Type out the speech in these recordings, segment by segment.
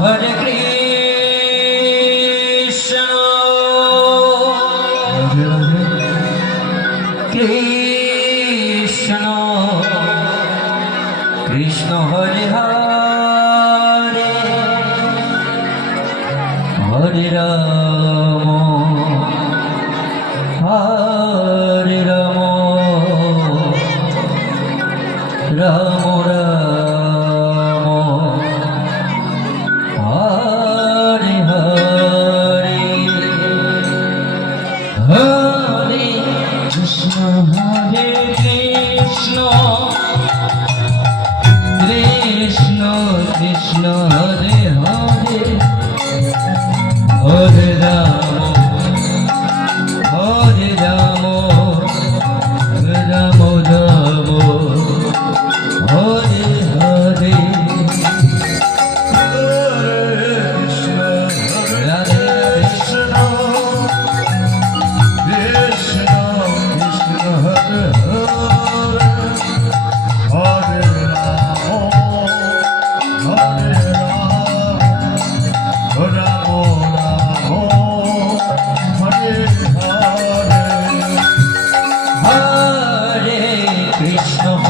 Hare Krishna Krishna Krishna Hare Hare Hare Ram Hare Ram Ram Ram Hare Hare Hare Krishna Hare Krishna Krishna Krishna Hare Hare Hare Ram Hare Ram Ram Ram Hare Hare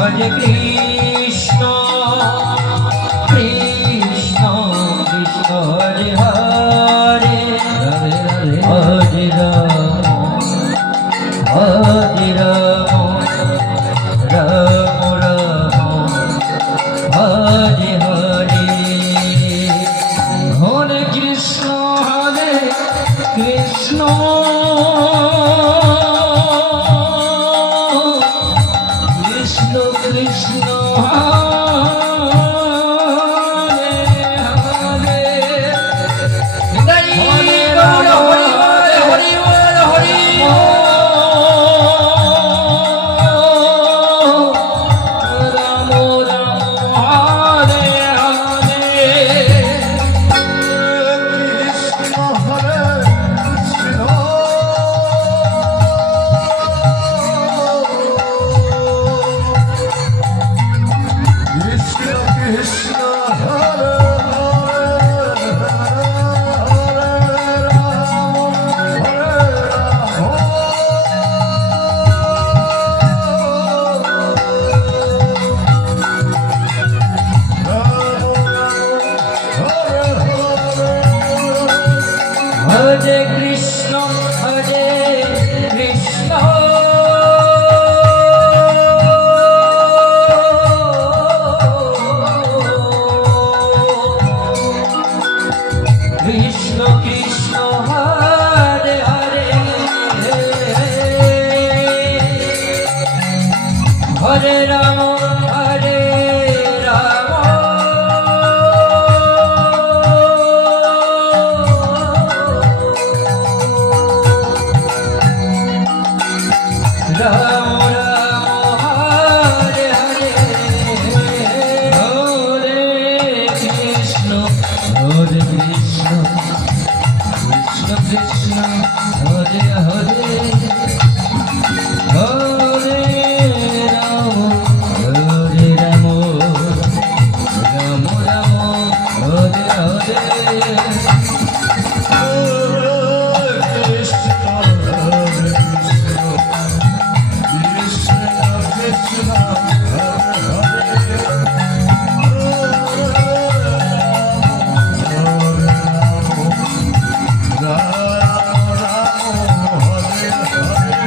Hare Krishna Krishna Krishna Hare Hare Hare Ram Hare Ram Ram Ram Hare Hare Hare Krishna Krishna Krishna Hare Hare Hare Ram Hare Hare Ram Ram Hare Hare Krishna Hare Krishna Krishna Hare Hare Krishna Hare Krishna Krishna Krishna Hare Hare Hare Rama Hare Rama Rama Rama Hare Hare Hare Krishna Hare Krishna Krishna Krishna Hare Hare Hare Rama Hare Rama Rama Rama Hare Hare Hare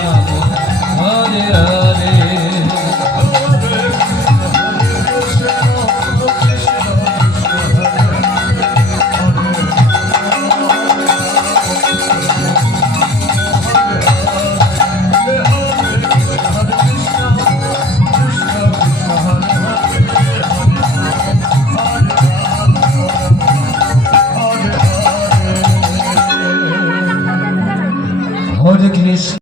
Hare Hare